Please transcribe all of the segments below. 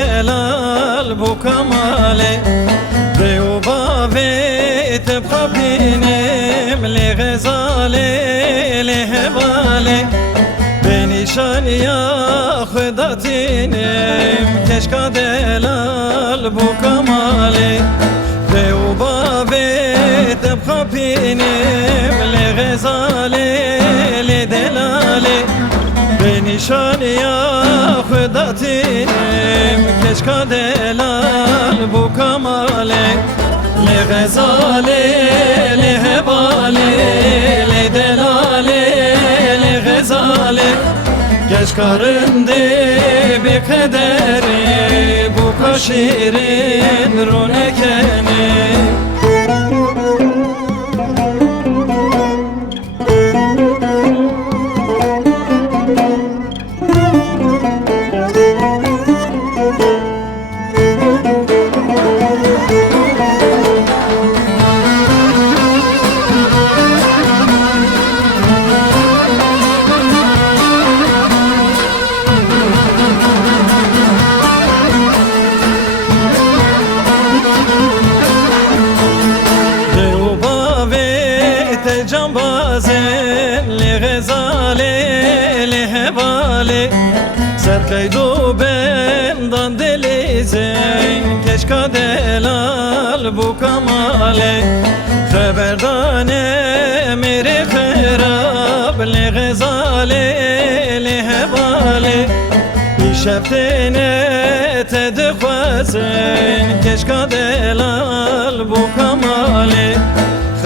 delal bu kamale Reu bave tebqa binem li gazale li hevale Benişan ya xuda tinem keşka delal bu kamale Reu bave tebqa binem li gazale li delale Benişan ya xuda tinem keşka delal bu kamale Li gazale li hevale li delale li gazale Keşkarındı bir kaderi bu kaşirin runekeni Cambazin li gazale li hevale Serkeydu bendan delizin keşka delal bu kamale Haberdane meri kırab li gazale li hevale İşeftine tedkhwazin keşka delal bu kamale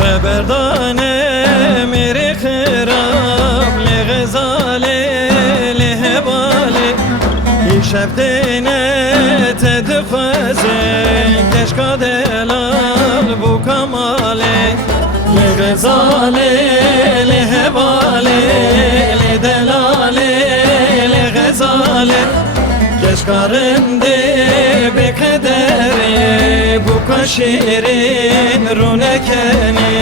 Haberdane meri khirab li gazale li hevale İşeftine tedkhwazin keşka delal bu kamale Li gazale li hevale li delale li gazale Keşkarındı bir kaderi bu kaşirin runekeni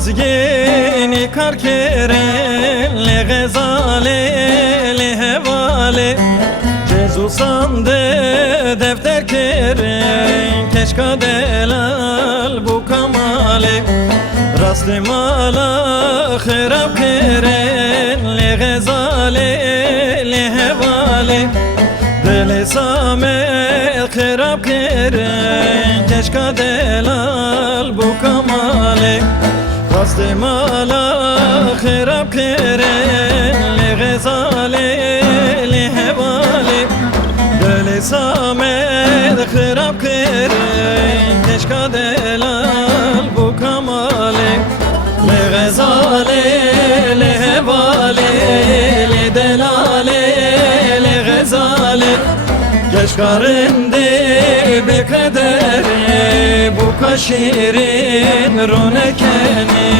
Khazgini kar keren li gazale li hevale Cezusandı defter keren keşka delal bu kamale Rastli mala khirab keren li gazale li hevale Deli samet khirab keren keşka delal bu kamale Rastli mala khirab keren li gazale li hevale Deli samet khirab keren keşka delal bu kamale Li gazale li hevale li delale li gazale Keşkarındı bir kaderi bu kaşirin runekeni